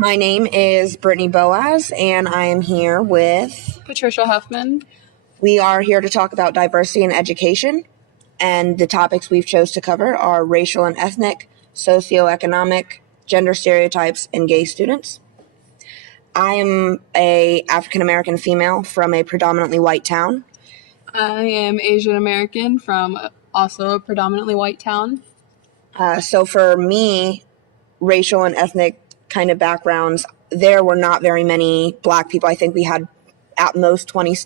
My name is Brittney Boaz, and I am here with Patricia Huffman. We are here to talk about diversity in education, and the topics we've chose to cover are racial and ethnic, socioeconomic, gender stereotypes, and gay students. I am a African American female from a predominantly white town. I am Asian American from also a predominantly white town. So for me, racial and ethnic kind of backgrounds, there were not very many black people. I think we had at most 20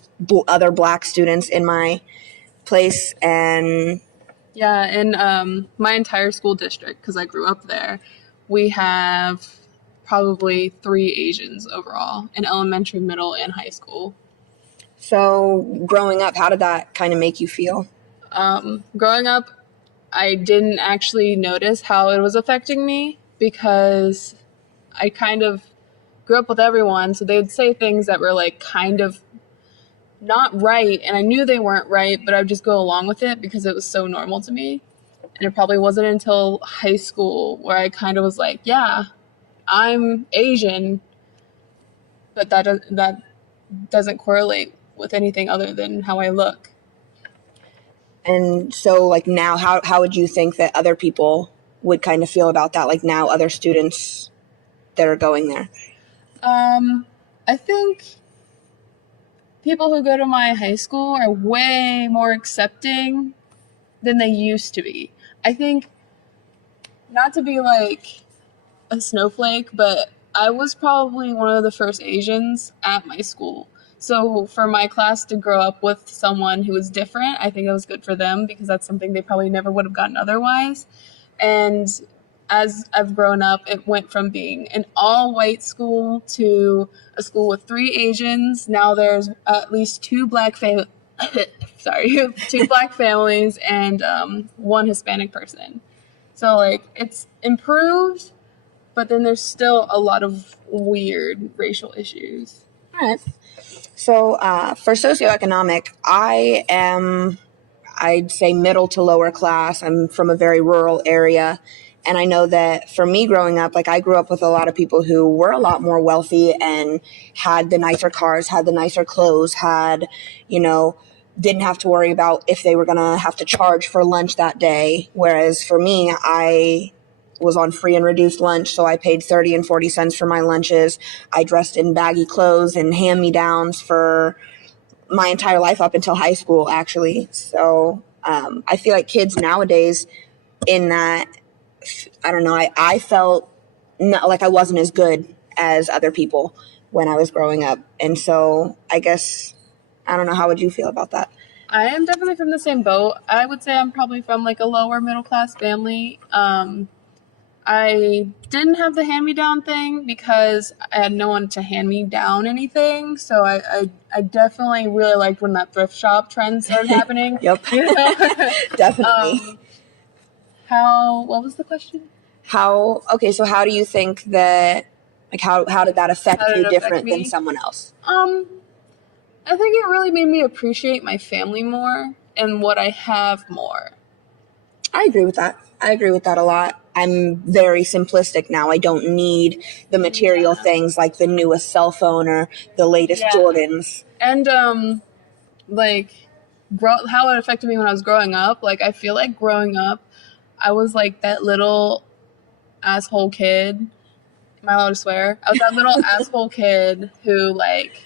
other black students in my place. And yeah, in my entire school district, because I grew up there, we have probably 3 Asians overall in elementary, middle, and high school. So growing up, how did that kind of make you feel? Growing up, I didn't actually notice how it was affecting me because I kind of grew up with everyone, so they would say things that were like kind of not right, and I knew they weren't right, but I would just go along with it because it was so normal to me. And it probably wasn't until high school where I kind of was like, yeah, I'm Asian, but that doesn't correlate with anything other than how I look. And so, like, now, how would you think that other people would kind of feel about that? Like, now, other students that are going there? I think people who go to my high school are way more accepting than they used to be. I think, not to be like a snowflake, but I was probably one of the first Asians at my school. So for my class to grow up with someone who was different, I think it was good for them because that's something they probably never would have gotten otherwise. And as I've grown up, it went from being an all-white school to a school with 3 Asians. Now there's at least 2 black two black families and 1 Hispanic person. So like it's improved, but then there's still a lot of weird racial issues. All right. So for socioeconomic, I'd say middle to lower class. I'm from a very rural area. And I know that for me growing up, like I grew up with a lot of people who were a lot more wealthy and had the nicer cars, had the nicer clothes, didn't have to worry about if they were going to have to charge for lunch that day. Whereas for me, I was on free and reduced lunch, so I paid 30 and 40 cents for my lunches. I dressed in baggy clothes and hand-me-downs for my entire life up until high school, actually. So I feel like kids nowadays in that, I don't know, I felt not like I wasn't as good as other people when I was growing up. And so I guess, I don't know, how would you feel about that? I am definitely from the same boat. I would say I'm probably from like a lower middle class family. I didn't have the hand-me-down thing because I had no one to hand me down anything. So I definitely really liked when that thrift shop trend started happening. Yep. Definitely. What was the question? So how do you think that, like, how did that affect you different than someone else? I think it really made me appreciate my family more and what I have more. I agree with that. A lot. I'm very simplistic now. I don't need the material things like the newest cell phone or the latest Jordans. And, how it affected me when I was growing up, like, I feel like growing up, I was, like, that little asshole kid. Am I allowed to swear? I was that little asshole kid who, like,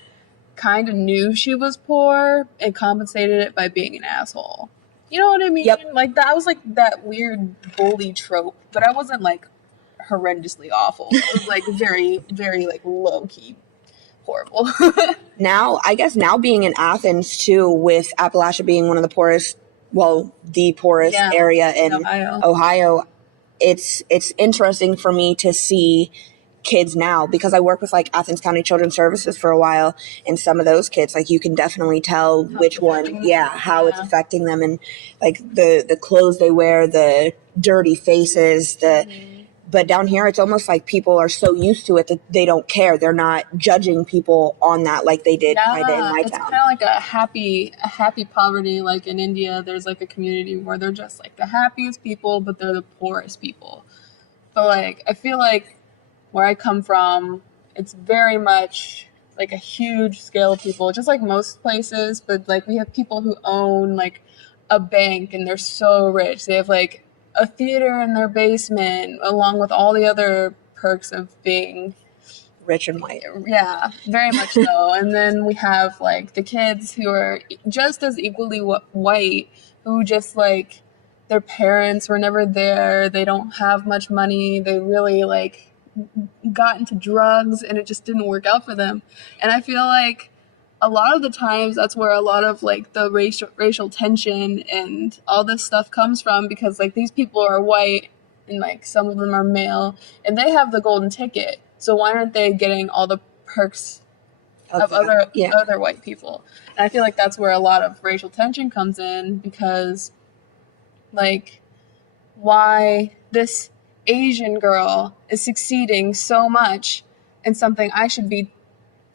kind of knew she was poor and compensated it by being an asshole. You know what I mean? Yep. Like, that was, like, that weird bully trope, but I wasn't, like, horrendously awful. It was, like, very, very, like, low-key horrible. Now, I guess now being in Athens, too, with Appalachia being one of the poorest area in Ohio, it's interesting for me to see kids now because I work with like Athens County Children's Services for a while, and some of those kids, like you can definitely tell how it's affecting them, and like the clothes they wear, the dirty faces, but down here it's almost like people are so used to it that they don't care. They're not judging people on that like they did kind of in my town. It's kind of like a happy poverty. Like in India, there's like a community where they're just like the happiest people, but they're the poorest people. But like I feel like where I come from, it's very much like a huge scale of people, just like most places, but like we have people who own like a bank and they're so rich. They have like a theater in their basement along with all the other perks of being rich and white. Yeah, very much so. And then we have like the kids who are just as equally white, who just like their parents were never there. They don't have much money. They really like got into drugs and it just didn't work out for them. And I feel like a lot of the times that's where a lot of like the racial tension and all this stuff comes from, because like these people are white and like some of them are male and they have the golden ticket. So why aren't they getting all the perks of other white people? And I feel like that's where a lot of racial tension comes in, because like why this Asian girl is succeeding so much in something I should be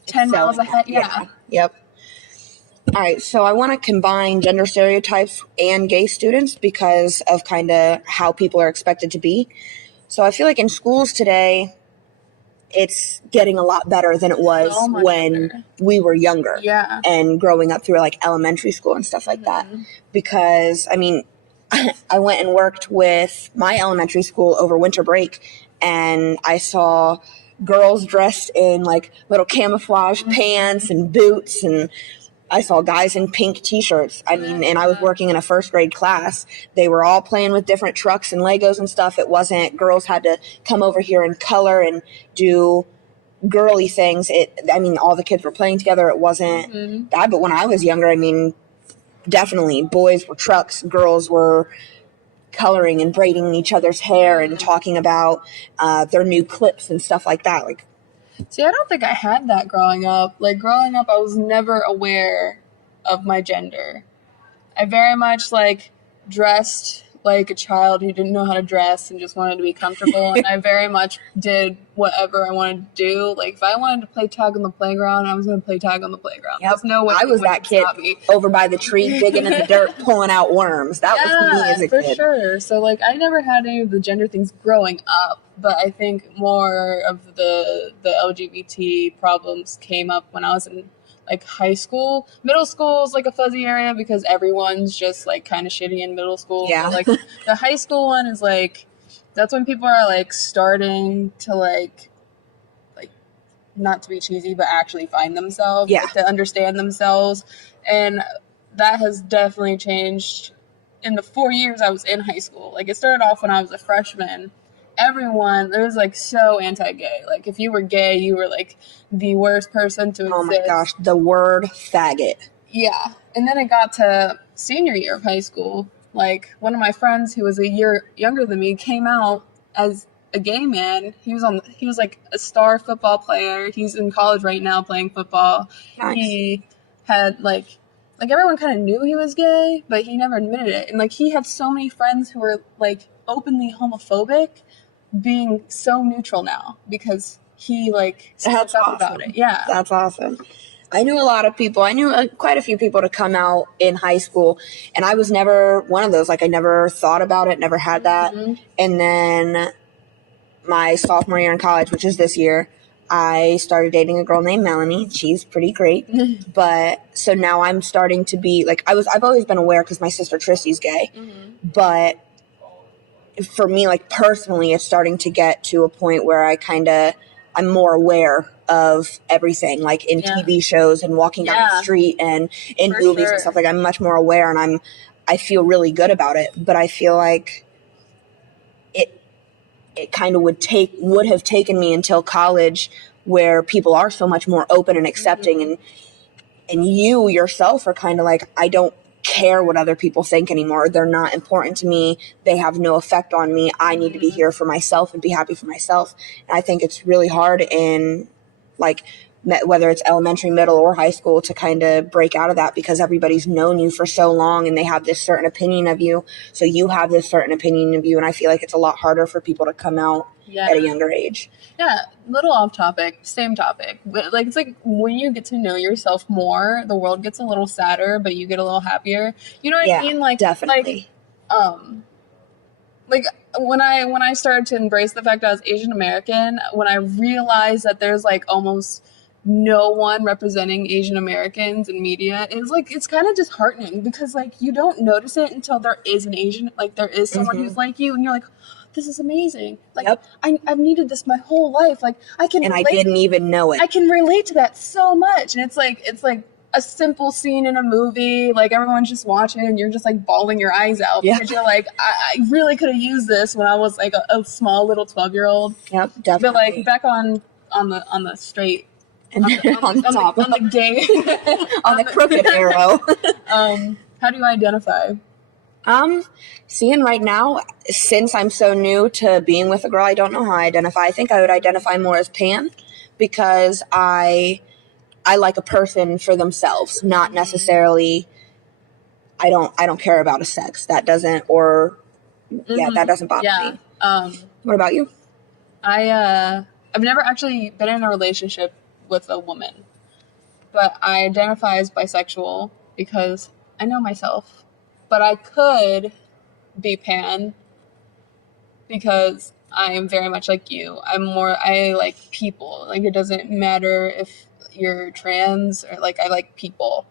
10 miles ahead. Yeah. Yep. All right, so I want to combine gender stereotypes and gay students because of kind of how people are expected to be. So I feel like in schools today, it's getting a lot better than it was when we were younger and growing up through like elementary school and stuff like that. Because, I mean, I went and worked with my elementary school over winter break, and I saw girls dressed in like little camouflage pants and boots, and I saw guys in pink t-shirts. I mean, and I was working in a first grade class. They were all playing with different trucks and Legos and stuff. It wasn't girls had to come over here and color and do girly things. I mean, all the kids were playing together. It wasn't bad. But when I was younger, I mean, definitely boys were trucks, girls were coloring and braiding each other's hair and talking about their new clips and stuff like that. Like, see, I don't think I had that growing up. Like, growing up, I was never aware of my gender. I very much, like, dressed like a child who didn't know how to dress and just wanted to be comfortable. And I very much did whatever I wanted to do. Like, if I wanted to play tag on the playground, I was going to play tag on the playground. Yep. There's no way I was that kid over by the tree digging in the dirt, pulling out worms. That was me as a kid. For sure. So, like, I never had any of the gender things growing up. But I think more of the LGBT problems came up when I was in like high school. Middle school is like a fuzzy area because everyone's just like kind of shitty in middle school. Yeah. But, like the high school one is like, that's when people are like starting to like not to be cheesy, but actually find themselves, like, to understand themselves. And that has definitely changed in the 4 years I was in high school. Like, it started off when I was a freshman. Everyone, it was like so anti-gay. Like, if you were gay, you were like the worst person to exist. Oh my gosh, the word faggot. Yeah. And then it got to senior year of high school. Like, one of my friends who was a year younger than me came out as a gay man. He was like a star football player. He's in college right now playing football. Nice. He had like everyone kind of knew he was gay, but he never admitted it. And like, he had so many friends who were like openly homophobic, being so neutral now because he like spoke up about it. Yeah, that's awesome. I knew a lot of people. I knew quite a few people to come out in high school, and I was never one of those. Like, I never thought about it, never had that. And then my sophomore year in college, which is this year, I started dating a girl named Melanie. She's pretty great. But so now I'm starting to be like, I've always been aware because my sister Tristy's gay, but for me, like personally, it's starting to get to a point where I'm more aware of everything, like in TV shows and walking down the street and in movies and stuff. Like, I'm much more aware, and I feel really good about it. But I feel like it kind of would have taken me until college, where people are so much more open and accepting, and you yourself are kind of like, I don't care what other people think anymore. They're not important to me. They have no effect on me. I need to be here for myself and be happy for myself. And I think it's really hard in like whether it's elementary, middle, or high school to kind of break out of that, because everybody's known you for so long and they have this certain opinion of you. So you have this certain opinion of you. And I feel like it's a lot harder for people to come out at a younger age. Yeah, little off topic, same topic. But like, it's like when you get to know yourself more, the world gets a little sadder, but you get a little happier. You know what I mean? Like, definitely. Like, like when I started to embrace the fact that I was Asian American, when I realized that there's like almost no one representing Asian Americans in media, it's kind of disheartening because like you don't notice it until there is an Asian, like there is someone who's like you, and you're like, this is amazing. Like I've needed this my whole life. Like I didn't even know it. I can relate to that so much, and it's like a simple scene in a movie, like everyone's just watching and you're just like bawling your eyes out because you're like, I really could have used this when I was like a small little 12-year-old. Yep, definitely. But like back on the straight, and on the gay, on the crooked arrow. How do you identify? Seeing right now, since I'm so new to being with a girl, I don't know how I identify. I think I would identify more as pan because I like a person for themselves, not necessarily. I don't care about a sex. That doesn't, or that doesn't bother me. What about you? I've never actually been in a relationship with a woman, but I identify as bisexual because I know myself. But I could be pan because I am very much like you. I like people. Like it doesn't matter if you're trans or like I like people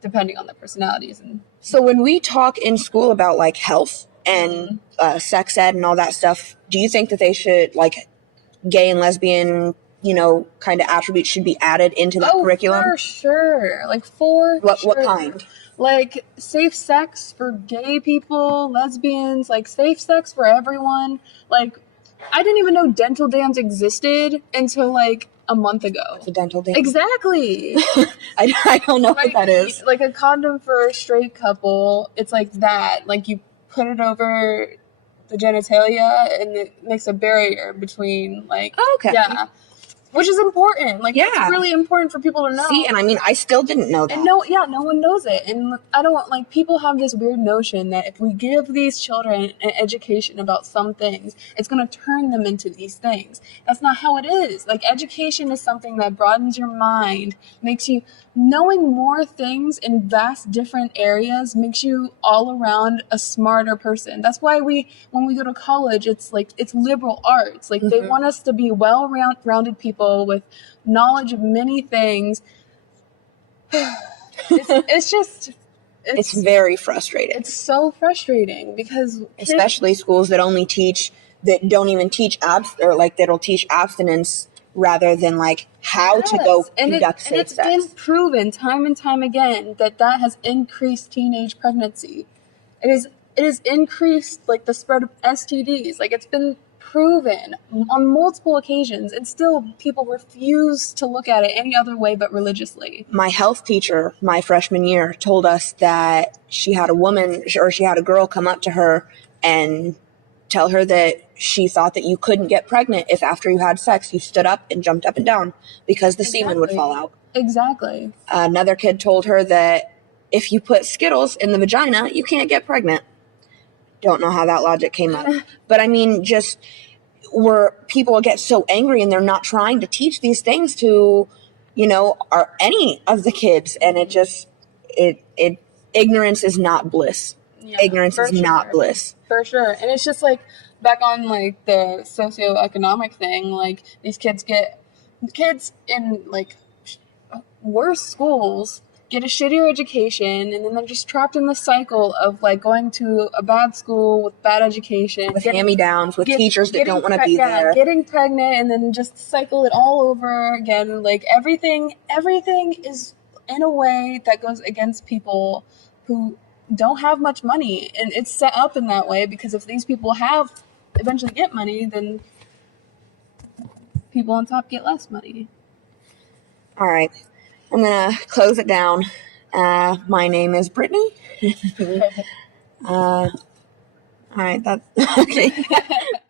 depending on their personalities. And so when we talk in school about like health and sex ed and all that stuff, do you think that they should like gay and lesbian, kind of attributes should be added into that curriculum? For sure. Like what kind? Like safe sex for gay people, lesbians, like safe sex for everyone. Like I didn't even know dental dams existed until like a month ago. What's a dental dam? Exactly. I don't know what that is. Like a condom for a straight couple, it's like that. Like you put it over the genitalia and it makes a barrier between like which is important. Like it's really important for people to know. See, and I mean I still didn't know that. And no one knows it. And I don't like people have this weird notion that if we give these children an education about some things, it's going to turn them into these things. That's not how it is. Like education is something that broadens your mind, makes you knowing more things in vast different areas, makes you all around a smarter person. That's why when we go to college, it's liberal arts. Like they want us to be well-rounded people with knowledge of many things. It's very frustrating. It's so frustrating because especially schools that don't even teach that'll teach abstinence rather than like how to go conduct safe sex. And it's been proven time and time again that has increased teenage pregnancy. It has increased like the spread of STDs. Like it's been proven on multiple occasions, and still people refuse to look at it any other way but religiously. My health teacher, my freshman year, told us that she had a girl come up to her and tell her that she thought that you couldn't get pregnant if after you had sex you stood up and jumped up and down because the semen would fall out. Exactly. Another kid told her that if you put Skittles in the vagina, you can't get pregnant. Don't know how that logic came up. But I mean, just where people get so angry and they're not trying to teach these things to, any of the kids. And ignorance is not bliss. Yeah, ignorance is not bliss. For sure. And it's just like back on like the socioeconomic thing, like these kids in like worse schools get a shittier education, and then they're just trapped in the cycle of like going to a bad school with bad education, with hand-me-downs, with teachers that don't want to be there, getting pregnant, and then just cycle it all over again. Like everything is in a way that goes against people who don't have much money, and it's set up in that way because if these people eventually get money, then people on top get less money. All right. I'm going to close it down. My name is Brittney. All right. That's okay.